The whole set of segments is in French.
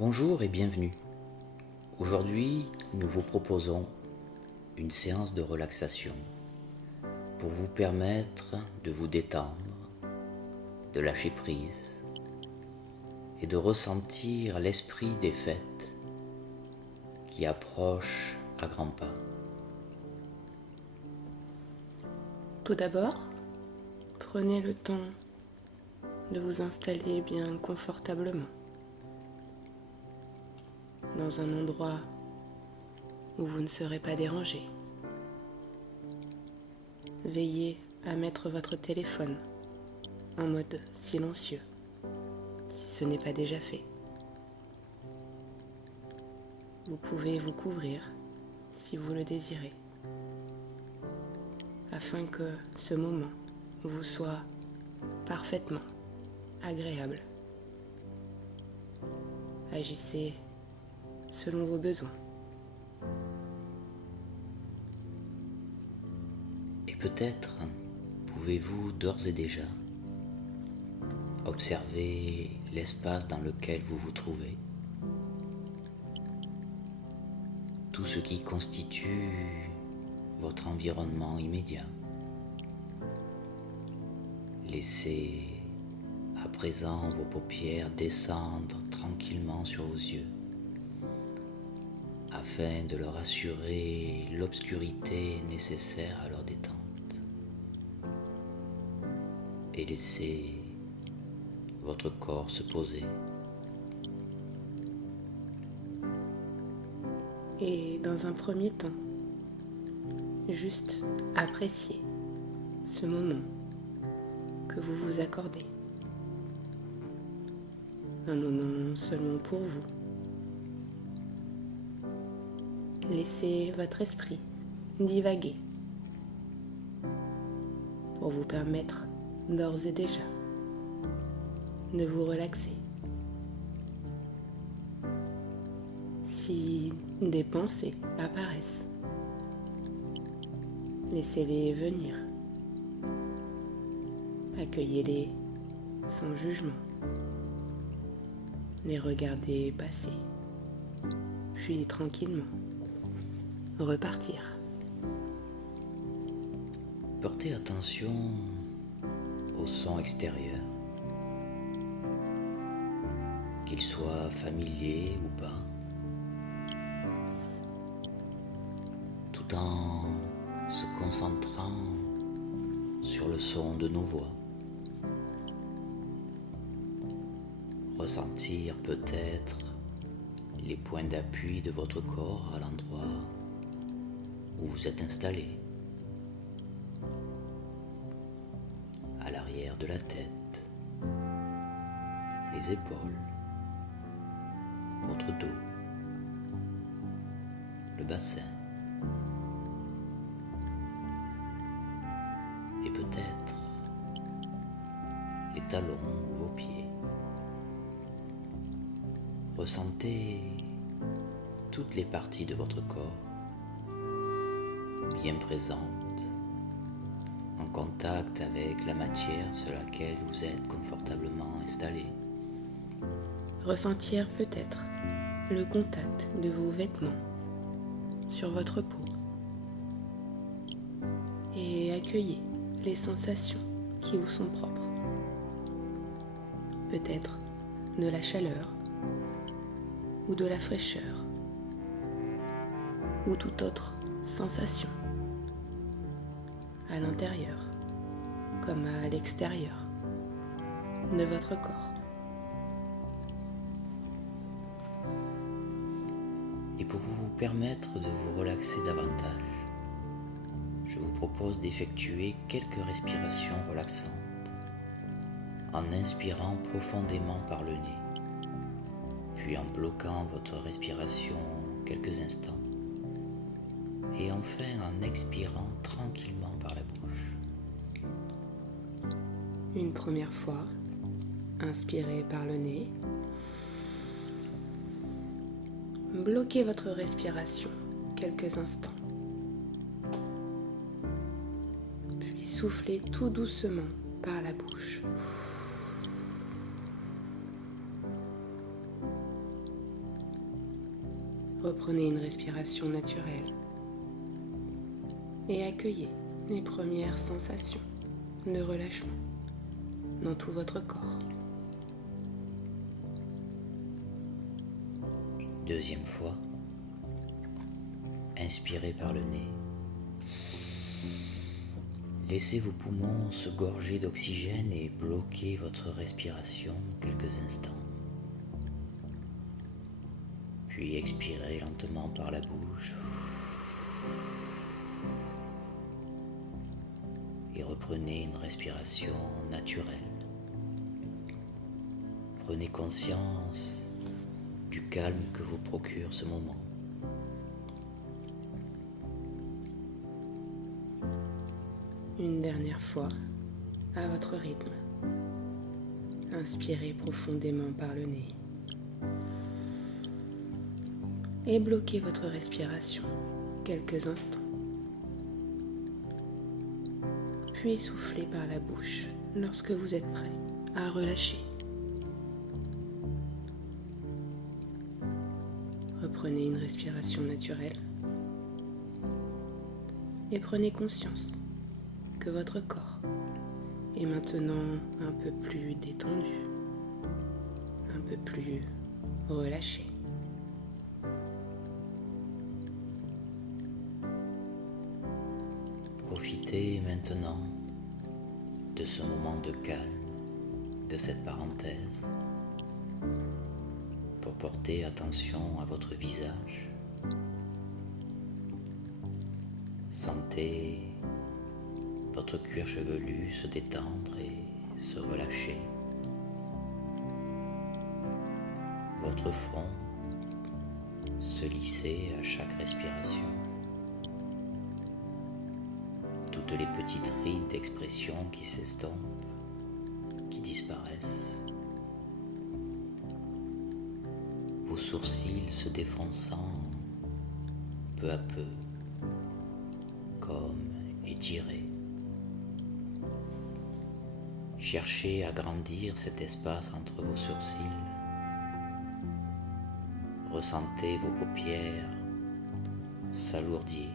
Bonjour et bienvenue. Aujourd'hui, nous vous proposons une séance de relaxation pour vous permettre de vous détendre, de lâcher prise et de ressentir l'esprit des fêtes qui approche à grands pas. Tout d'abord, prenez le temps de vous installer bien confortablement dans un endroit où vous ne serez pas dérangé. Veillez à mettre votre téléphone en mode silencieux, si ce n'est pas déjà fait. Vous pouvez vous couvrir si vous le désirez, afin que ce moment vous soit parfaitement agréable. Agissez selon vos besoins. Et peut-être pouvez-vous d'ores et déjà observer l'espace dans lequel vous vous trouvez, tout ce qui constitue votre environnement immédiat. Laissez à présent vos paupières descendre tranquillement sur vos yeux afin de leur assurer l'obscurité nécessaire à leur détente. Et laissez votre corps se poser. Et dans un premier temps, juste appréciez ce moment que vous vous accordez. Un moment seulement pour vous. Laissez votre esprit divaguer pour vous permettre d'ores et déjà de vous relaxer. Si des pensées apparaissent, laissez-les venir. Accueillez-les sans jugement. Les regardez passer, puis tranquillement repartir. Portez attention aux sons extérieurs, qu'ils soient familiers ou pas, tout en se concentrant sur le son de nos voix. Ressentir peut-être les points d'appui de votre corps à l'endroit où vous êtes installé, à l'arrière de la tête, les épaules, votre dos, le bassin et peut-être les talons ou vos pieds. Ressentez toutes les parties de votre corps bien présentes, en contact avec la matière sur laquelle vous êtes confortablement installé. Ressentir peut-être le contact de vos vêtements sur votre peau et accueillez les sensations qui vous sont propres. Peut-être de la chaleur ou de la fraîcheur ou toute autre sensation à l'intérieur comme à l'extérieur de votre corps. Et pour vous permettre de vous relaxer davantage, je vous propose d'effectuer quelques respirations relaxantes en inspirant profondément par le nez, puis en bloquant votre respiration quelques instants, et enfin en expirant tranquillement par la bouche. Une première fois, inspirez par le nez. Bloquez votre respiration quelques instants. Puis soufflez tout doucement par la bouche. Reprenez une respiration naturelle et accueillez les premières sensations de relâchement dans tout votre corps. Une deuxième fois, inspirez par le nez. Laissez vos poumons se gorger d'oxygène et bloquez votre respiration quelques instants. Puis expirez lentement par la bouche. Et reprenez une respiration naturelle. Prenez conscience du calme que vous procure ce moment. Une dernière fois, à votre rythme. Inspirez profondément par le nez. Et bloquez votre respiration quelques instants. Puis soufflez par la bouche lorsque vous êtes prêt à relâcher. Reprenez une respiration naturelle et prenez conscience que votre corps est maintenant un peu plus détendu, un peu plus relâché. Profitez maintenant de ce moment de calme, de cette parenthèse, pour porter attention à votre visage. Sentez votre cuir chevelu se détendre et se relâcher. Votre front se lisser à chaque respiration. Toutes les petites rides d'expression qui s'estompent, qui disparaissent. Vos sourcils se défonçant peu à peu, comme étirés. Cherchez à grandir cet espace entre vos sourcils. Ressentez vos paupières s'alourdir,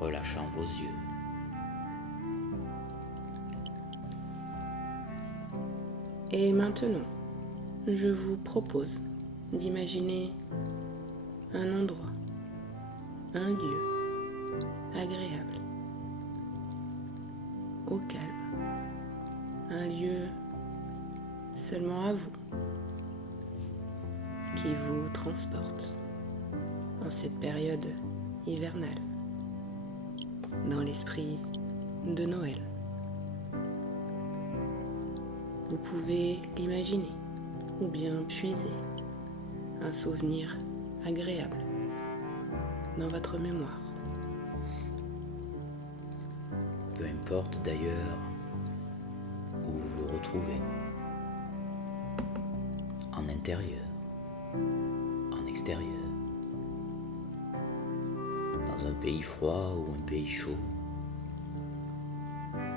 relâchant vos yeux. Et maintenant, je vous propose d'imaginer un endroit, un lieu agréable, au calme, un lieu seulement à vous, qui vous transporte en cette période hivernale, dans l'esprit de Noël. Vous pouvez l'imaginer ou bien puiser un souvenir agréable dans votre mémoire. Peu importe d'ailleurs où vous vous retrouvez, en intérieur, en extérieur, dans un pays froid ou un pays chaud,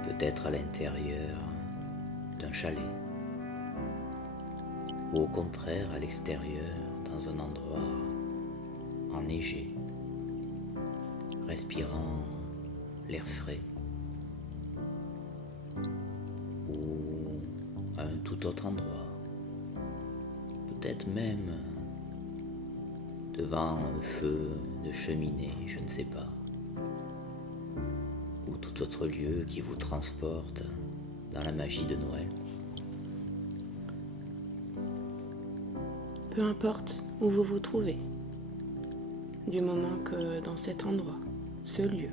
peut-être à l'intérieur d'un chalet, ou au contraire à l'extérieur dans un endroit enneigé, respirant l'air frais, ou à un tout autre endroit, peut-être même devant un feu de cheminée, je ne sais pas, ou tout autre lieu qui vous transporte dans la magie de Noël. Peu importe où vous vous trouvez, du moment que dans cet endroit, ce lieu,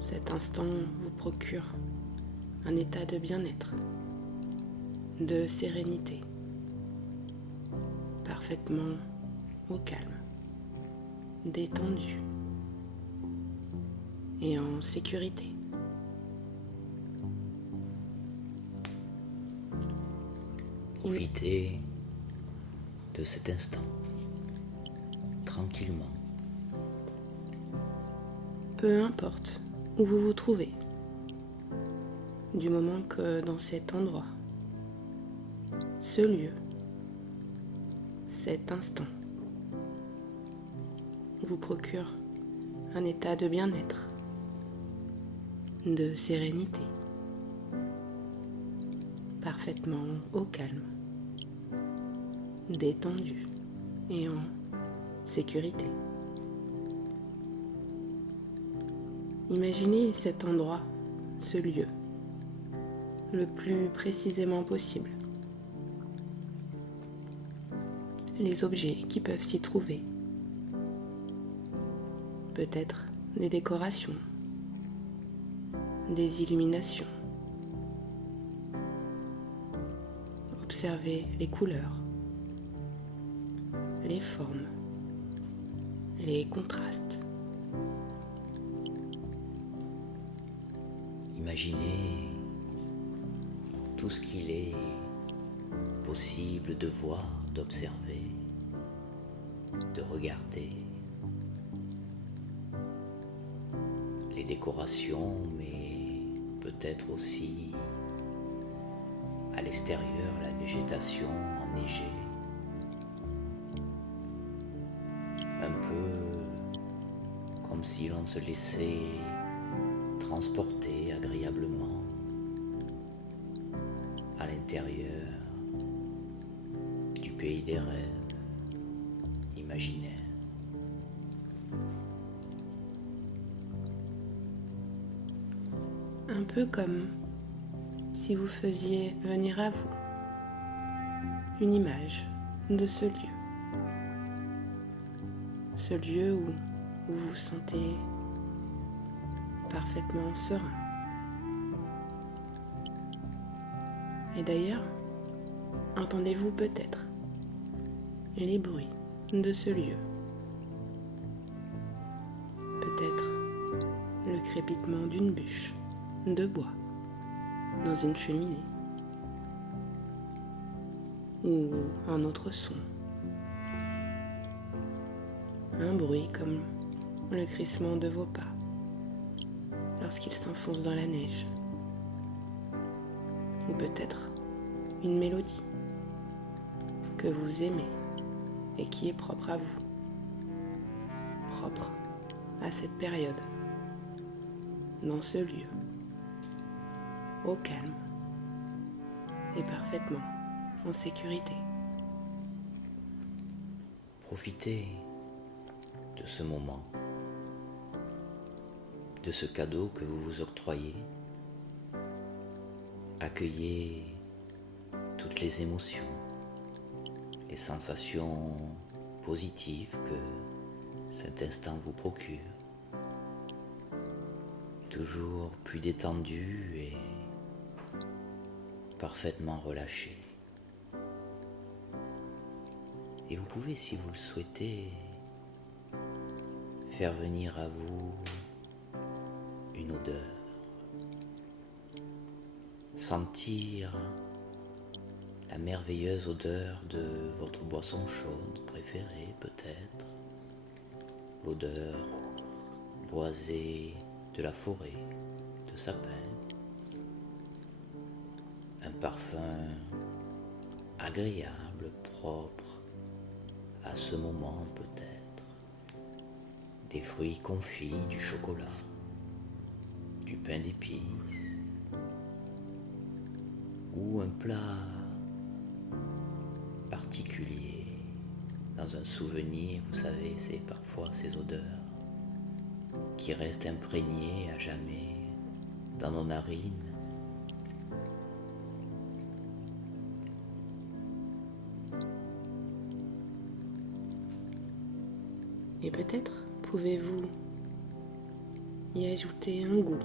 cet instant vous procure un état de bien-être, de sérénité, parfaitement au calme, détendu et en sécurité. Profitez de cet instant, tranquillement. Peu importe où vous vous trouvez, du moment que dans cet endroit, ce lieu, cet instant vous procure un état de bien-être, de sérénité, parfaitement au calme, détendu et en sécurité. Imaginez cet endroit, ce lieu, le plus précisément possible. Les objets qui peuvent s'y trouver. Peut-être des décorations, des illuminations. Observez les couleurs, les formes, les contrastes. Imaginez tout ce qu'il est possible de voir, d'observer, de regarder. Les décorations, mais peut-être aussi à l'extérieur la végétation enneigée. Un peu comme si l'on se laissait transporter agréablement à l'intérieur du pays des rêves imaginaires. Un peu comme si vous faisiez venir à vous une image de ce lieu. Ce lieu où vous vous sentez parfaitement serein. Et d'ailleurs, entendez-vous peut-être les bruits de ce lieu. Peut-être le crépitement d'une bûche de bois dans une cheminée ou un autre son. Un bruit comme le crissement de vos pas lorsqu'ils s'enfoncent dans la neige. Ou peut-être une mélodie que vous aimez et qui est propre à vous, propre à cette période, dans ce lieu, au calme et parfaitement en sécurité. Profitez de ce moment, de ce cadeau que vous vous octroyez. Accueillez toutes les émotions, les sensations positives que cet instant vous procure. Toujours plus détendu et parfaitement relâché. Et vous pouvez, si vous le souhaitez, faire venir à vous une odeur. Sentir la merveilleuse odeur de votre boisson chaude préférée peut-être. L'odeur boisée de la forêt, de sapin. Un parfum agréable, propre à ce moment peut-être. Des fruits confits, du chocolat, du pain d'épices, ou un plat particulier dans un souvenir, vous savez, c'est parfois ces odeurs qui restent imprégnées à jamais dans nos narines. Et peut-être pouvez-vous y ajouter un goût,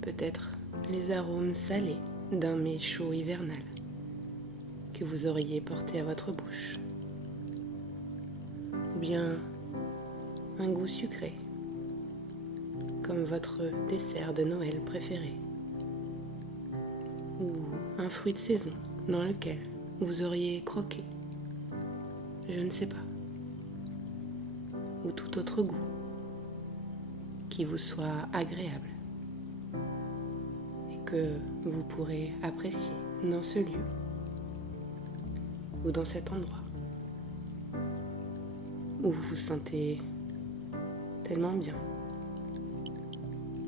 peut-être les arômes salés d'un mets chaud hivernal que vous auriez porté à votre bouche, ou bien un goût sucré, comme votre dessert de Noël préféré, ou un fruit de saison dans lequel vous auriez croqué, je ne sais pas, ou tout autre goût qui vous soit agréable et que vous pourrez apprécier dans ce lieu. ou dans cet endroit où vous vous sentez tellement bien,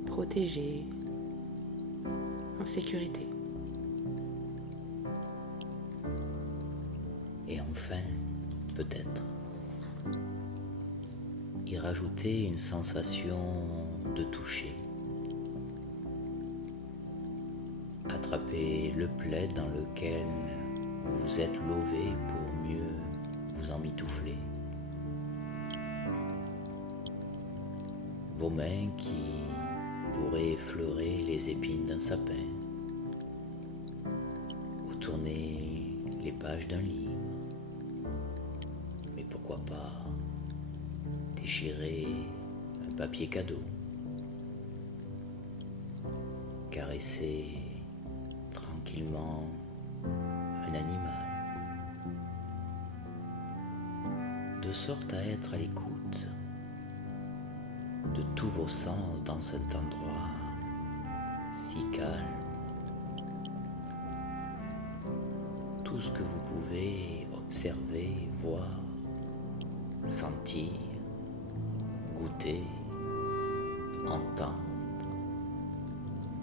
protégé, en sécurité. Et enfin, peut-être, y rajouter une sensation de toucher. Attrapez le plaid dans lequel vous vous êtes lové pour mieux vous emmitoufler. Vos mains qui pourraient effleurer les épines d'un sapin ou tourner les pages d'un livre. Mais pourquoi pas déchirer un papier cadeau, caresser tranquillement un animal, de sorte à être à l'écoute de tous vos sens dans cet endroit si calme. Tout ce que vous pouvez observer, voir, sentir, goûter, entendre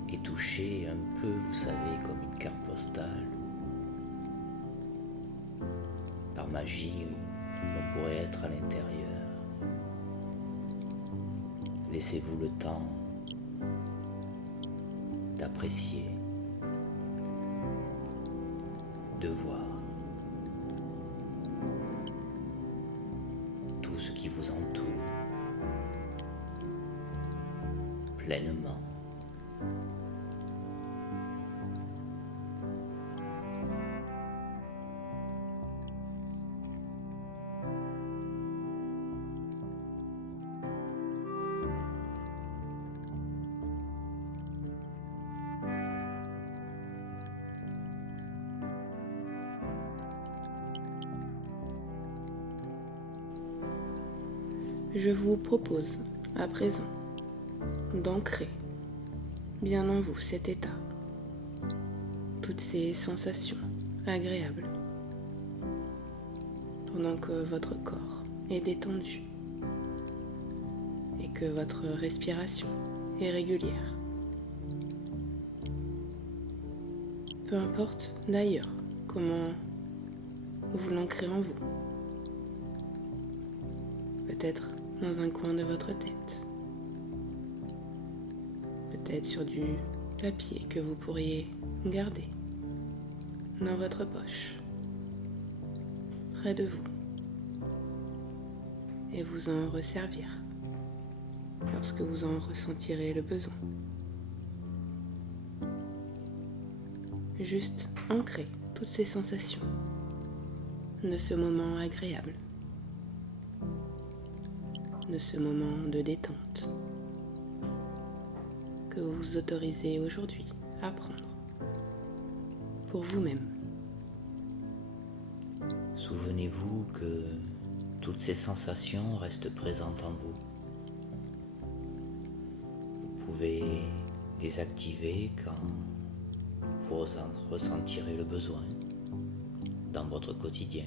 et toucher un peu, vous savez, comme une carte postale. Par magie, on pourrait être à l'intérieur. Laissez-vous le temps d'apprécier, de voir tout ce qui vous entoure pleinement. Je vous propose à présent d'ancrer bien en vous cet état, toutes ces sensations agréables, pendant que votre corps est détendu et que votre respiration est régulière. Peu importe d'ailleurs comment vous l'ancrez en vous, peut-être dans un coin de votre tête, peut-être sur du papier que vous pourriez garder dans votre poche, près de vous, et vous en resservir lorsque vous en ressentirez le besoin. Juste ancrer toutes ces sensations de ce moment agréable, de ce moment de détente que vous vous autorisez aujourd'hui à prendre pour vous-même. Souvenez-vous que toutes ces sensations restent présentes en vous. Vous pouvez les activer quand vous en ressentirez le besoin dans votre quotidien.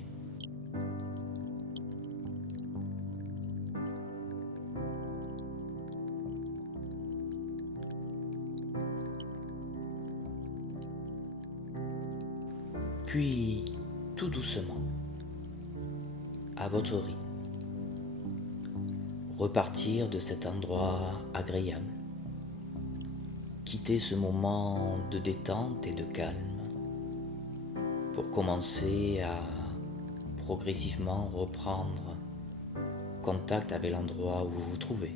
Puis, tout doucement, à votre rythme, repartir de cet endroit agréable, quitter ce moment de détente et de calme pour commencer à progressivement reprendre contact avec l'endroit où vous vous trouvez,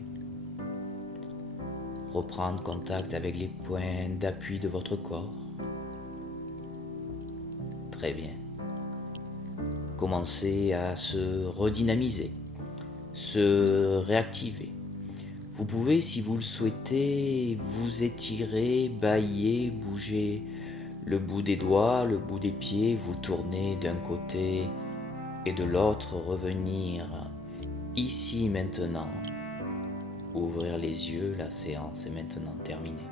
reprendre contact avec les points d'appui de votre corps. Très bien. Commencez à se redynamiser, se réactiver. Vous pouvez, si vous le souhaitez, vous étirer, bâiller, bouger le bout des doigts, le bout des pieds, vous tourner d'un côté et de l'autre, revenir ici maintenant. Ouvrir les yeux, la séance est maintenant terminée.